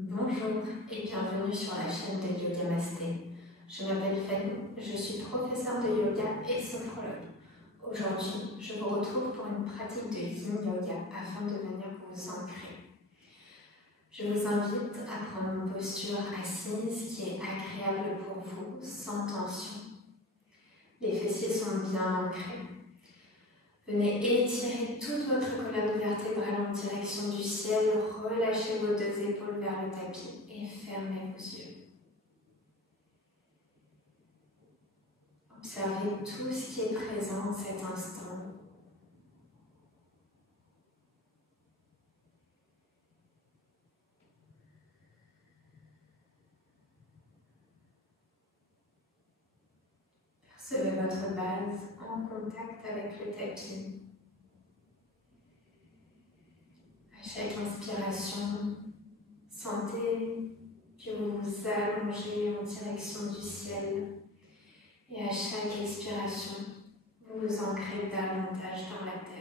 Bonjour et bienvenue sur la chaîne de Yoga Masté. Je m'appelle Fanny, je suis professeure de yoga et sophrologue. Aujourd'hui, je vous retrouve pour une pratique de Yin Yoga afin de venir vous ancrer. Je vous invite à prendre une posture assise qui est agréable pour vous, sans tension. Les fessiers sont bien ancrés. Venez étirer toute votre colonne vertébrale en direction du ciel, relâchez vos deux épaules vers le tapis et fermez vos yeux. Observez tout ce qui est présent en cet instant. Percevez votre base en contact avec le tapis. À chaque inspiration, sentez que vous vous allongez en direction du ciel. Et à chaque expiration, vous vous ancrez davantage dans la terre.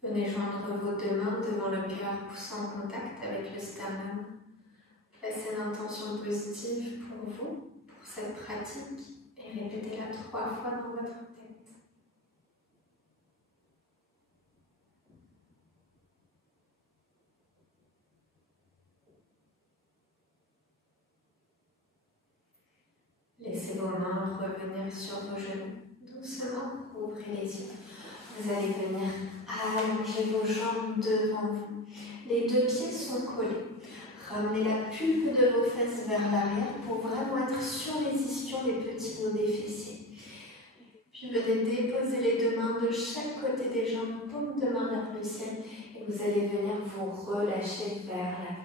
Venez joindre vos deux mains devant le cœur, poussant en contact avec le sternum. Placez l'intention positive pour vous, pour cette pratique, et répétez-la 3 fois dans votre tête. Laissez vos mains revenir sur vos genoux. Doucement, ouvrez les yeux. Vous allez venir allonger vos jambes devant vous. Les deux pieds sont collés. Ramenez la pulpe de vos fesses vers l'arrière pour vraiment être sur les ischions des petits nœuds des fessiers. Puis venez déposer les deux mains de chaque côté des jambes, paume de main vers le ciel, et vous allez venir vous relâcher vers l'avant.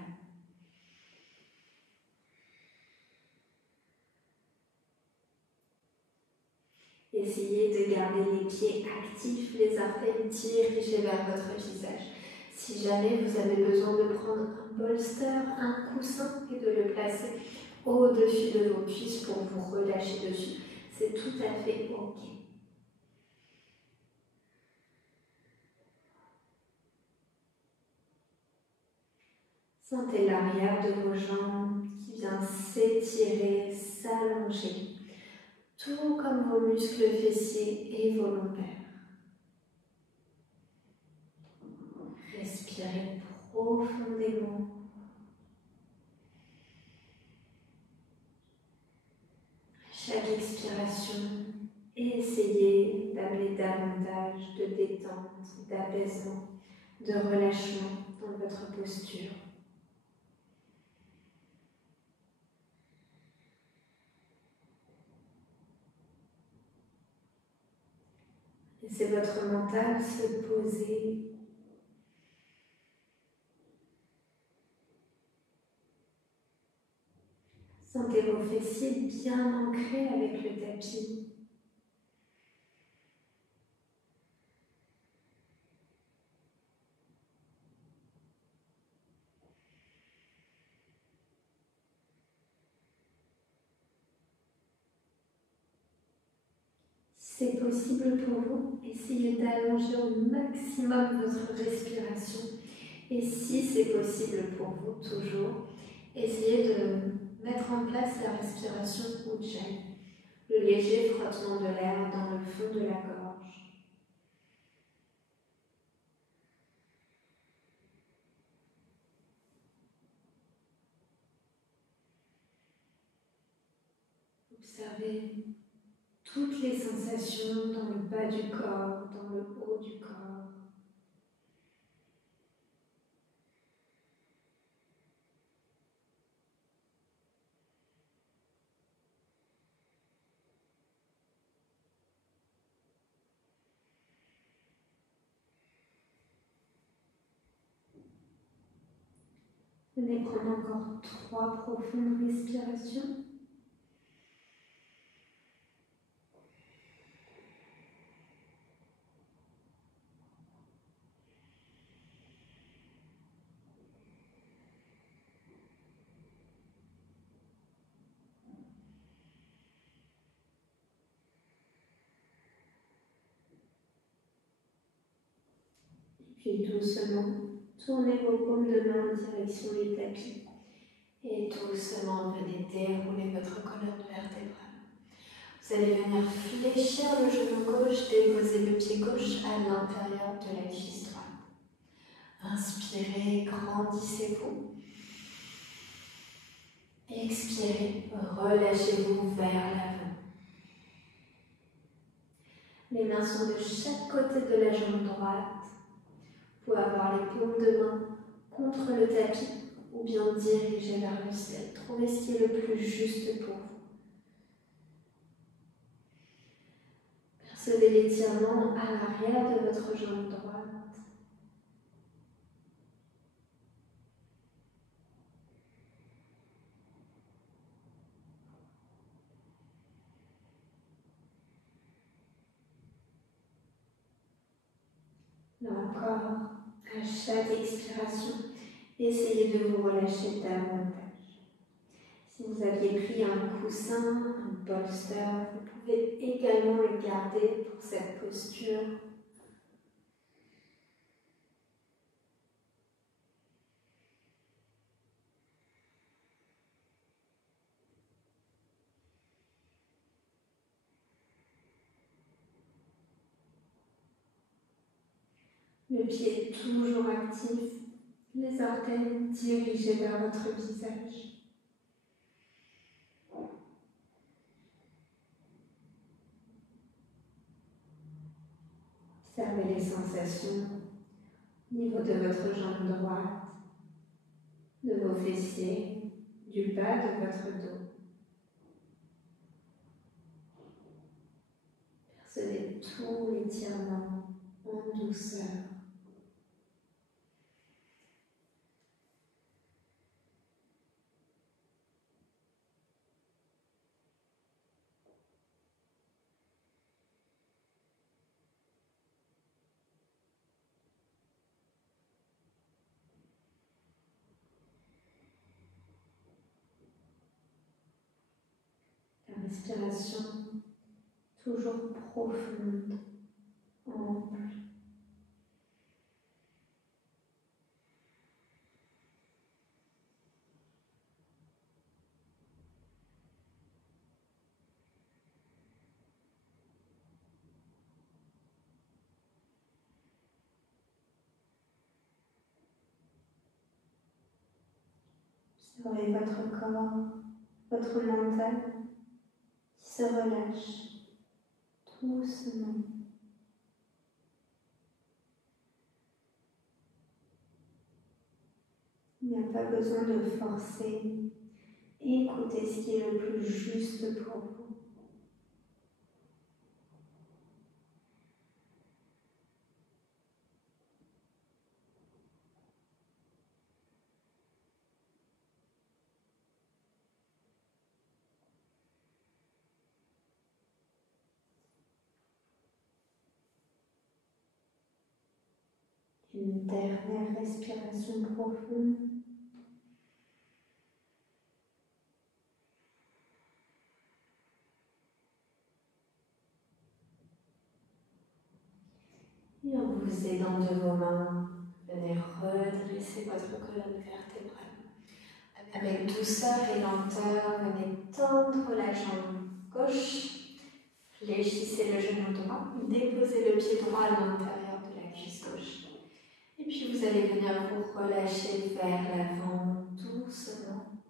Essayez de garder les pieds actifs, les orteils dirigés vers votre visage. Si jamais vous avez besoin de prendre un bolster, un coussin et de le placer au-dessus de vos cuisses pour vous relâcher dessus, c'est tout à fait OK. Sentez l'arrière de vos jambes qui vient s'étirer, s'allonger, tout comme vos muscles fessiers et vos lombaires. Respirez profondément. Chaque expiration, essayez d'amener davantage de détente, d'apaisement, de relâchement dans votre posture. Laissez votre mental se poser. Sentez vos fessiers bien ancrés avec le tapis. Si c'est possible pour vous, essayez d'allonger au maximum votre respiration. Et si c'est possible pour vous, toujours, essayez de mettre en place la respiration Ujjayi, le léger frottement de l'air dans le fond de la gorge. Observez toutes les sensations dans le bas du corps, dans le haut du corps. Venez prendre encore 3 profondes respirations. Puis doucement, tournez vos paumes de main en direction du tapis. Et doucement, venez dérouler votre colonne vertébrale. Vous allez venir fléchir le genou gauche, déposer le pied gauche à l'intérieur de la cuisse droite. Inspirez, grandissez-vous. Expirez, relâchez-vous vers l'avant. Les mains sont de chaque côté de la jambe droite. Vous pouvez avoir les paumes de main contre le tapis ou bien dirigées vers le ciel. Trouvez ce qui est le plus juste pour vous. Percevez l'étirement à l'arrière de votre jambe droite. Là encore, à chaque expiration, essayez de vous relâcher davantage. Si vous aviez pris un coussin, un bolster, vous pouvez également le garder pour cette posture. Le pied est toujours actif, les orteils dirigés vers votre visage. Observez les sensations au niveau de votre jambe droite, de vos fessiers, du bas de votre dos. Percevez tout l'étirement en douceur. La respiration toujours profonde, ample. Observez votre corps, votre mental qui se relâche doucement. Il n'y a pas besoin de forcer. Écoutez ce qui est le plus juste pour vous. Une dernière respiration profonde. Et en vous aidant de vos mains, venez redresser votre colonne vertébrale. Avec douceur et lenteur, venez tendre la jambe gauche, fléchissez le genou droit, déposez le pied droit à l'intérieur de la cuisse gauche. Et puis vous allez venir vous relâcher vers l'avant doucement.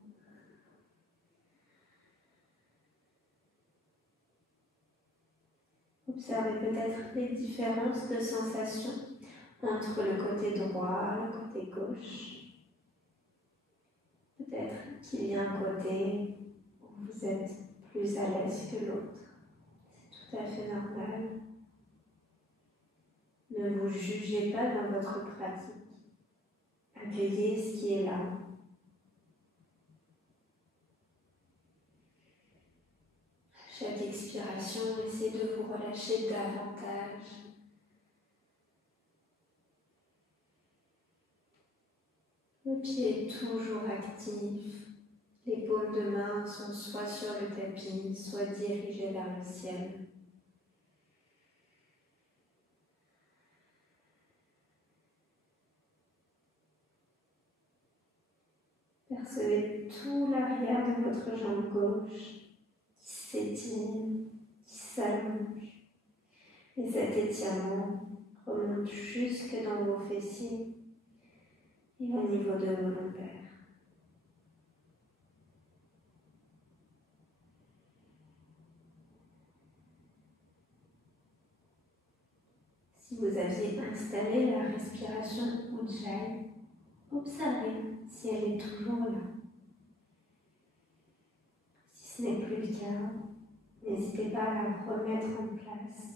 Observez peut-être les différences de sensations entre le côté droit et le côté gauche. Peut-être qu'il y a un côté où vous êtes plus à l'aise que l'autre. C'est tout à fait normal. Ne vous jugez pas dans votre pratique. Accueillez ce qui est là. À chaque expiration, essayez de vous relâcher davantage. Le pied est toujours actif. Les paumes de main sont soit sur le tapis, soit dirigées vers le ciel. Percevez tout l'arrière de votre jambe gauche qui s'étire, qui s'allonge. Et cet étirement remonte jusque dans vos fessiers et au niveau de vos lombaires. Si vous aviez installé la respiration Ujjayi, observez si elle est toujours là. Si ce n'est plus le cas, n'hésitez pas à la remettre en place.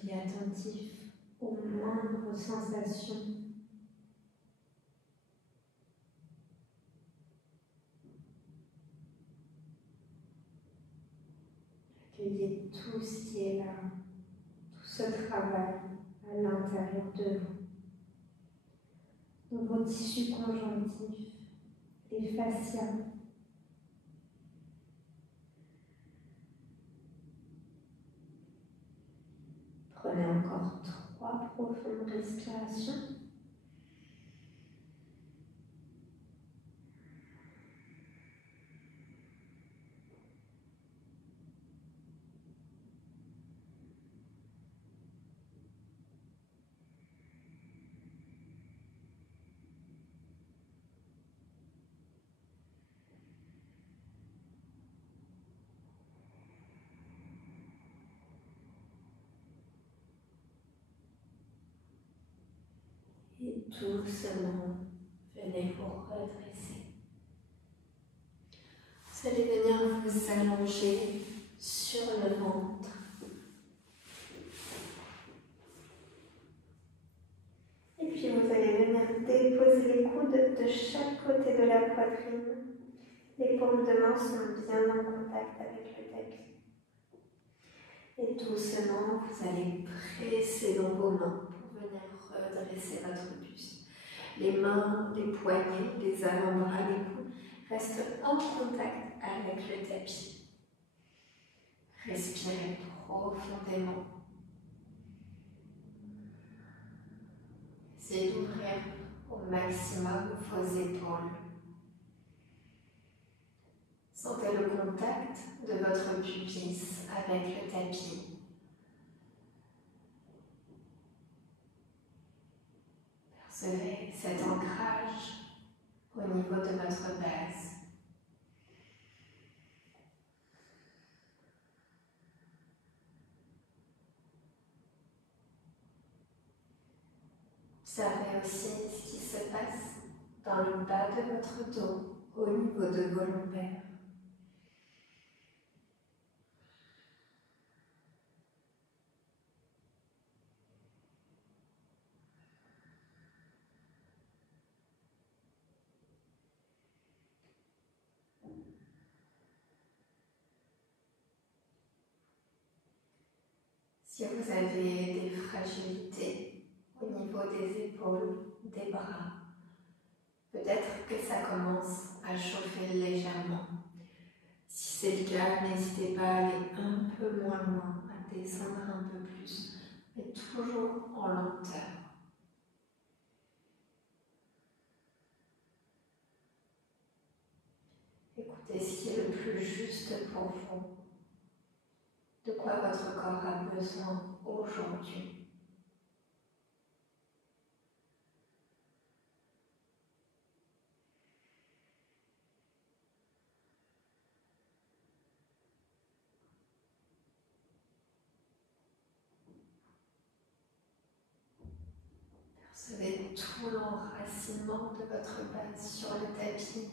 Soyez attentif aux moindres sensations. Accueillez tout ce qui est là, tout ce travail à l'intérieur de vous, dans vos tissus conjonctifs, les fascias. Prenez encore 3 profondes respirations. Et doucement, venez vous redresser. Vous allez venir vous allonger sur le ventre. Et puis vous allez venir déposer les coudes de chaque côté de la poitrine. Les paumes de main sont bien en contact avec le tapis. Et doucement, vous allez presser dans vos mains pour venir redresser votre buste. Les mains, les poignets, les avant-bras, les coudes restent en contact avec le tapis. Respirez profondément. Essayez d'ouvrir au maximum vos épaules. Sentez le contact de votre pubis avec le tapis. Percevez cet ancrage au niveau de votre base. Observez aussi ce qui se passe dans le bas de votre dos, au niveau de vos lombaires. Si vous avez des fragilités au niveau des épaules, des bras, peut-être que ça commence à chauffer légèrement. Si c'est le cas, n'hésitez pas à aller un peu moins loin, à descendre un peu plus, mais toujours en lenteur. Écoutez ce qui est le plus juste pour vous, de quoi votre corps a besoin aujourd'hui. Percevez tout l'enracinement de votre base sur le tapis.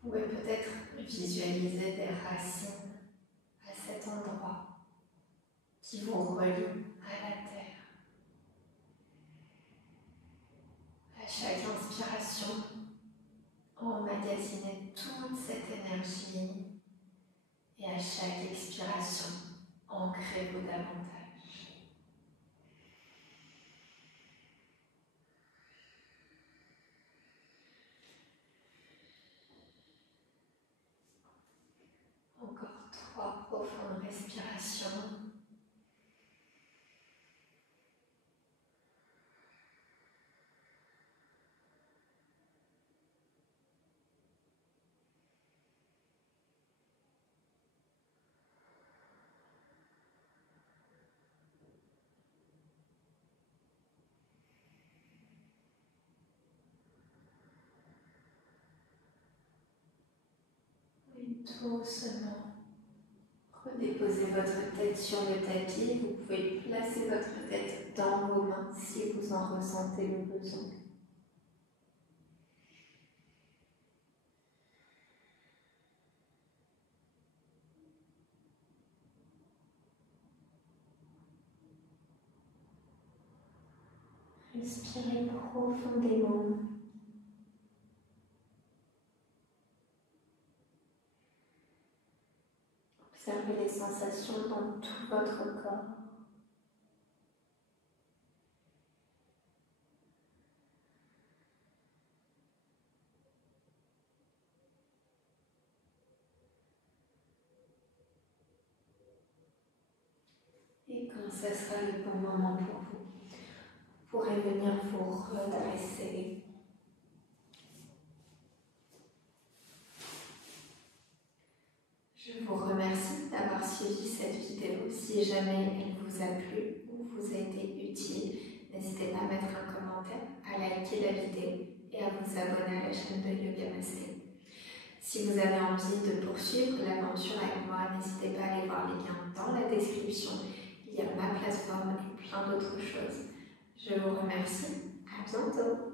Vous pouvez peut-être visualiser des racines à cet endroit qui vous relient à la terre. l'énergie et à chaque expiration, ancrez-vous davantage. Encore 3 profondes respirations. Doucement, redéposez votre tête sur le tapis. Vous pouvez placer votre tête dans vos mains si vous en ressentez le besoin. Respirez profondément. Observez les sensations dans tout votre corps. Et quand ce sera le bon moment pour vous, vous pourrez venir vous redresser. Je vous remercie d'avoir suivi cette vidéo. Si jamais elle vous a plu ou vous a été utile, n'hésitez pas à mettre un commentaire, à liker la vidéo et à vous abonner à la chaîne de Yoga Masté. Si vous avez envie de poursuivre l'aventure avec moi, n'hésitez pas à aller voir les liens dans la description. Il y a ma plateforme et plein d'autres choses. Je vous remercie. À bientôt.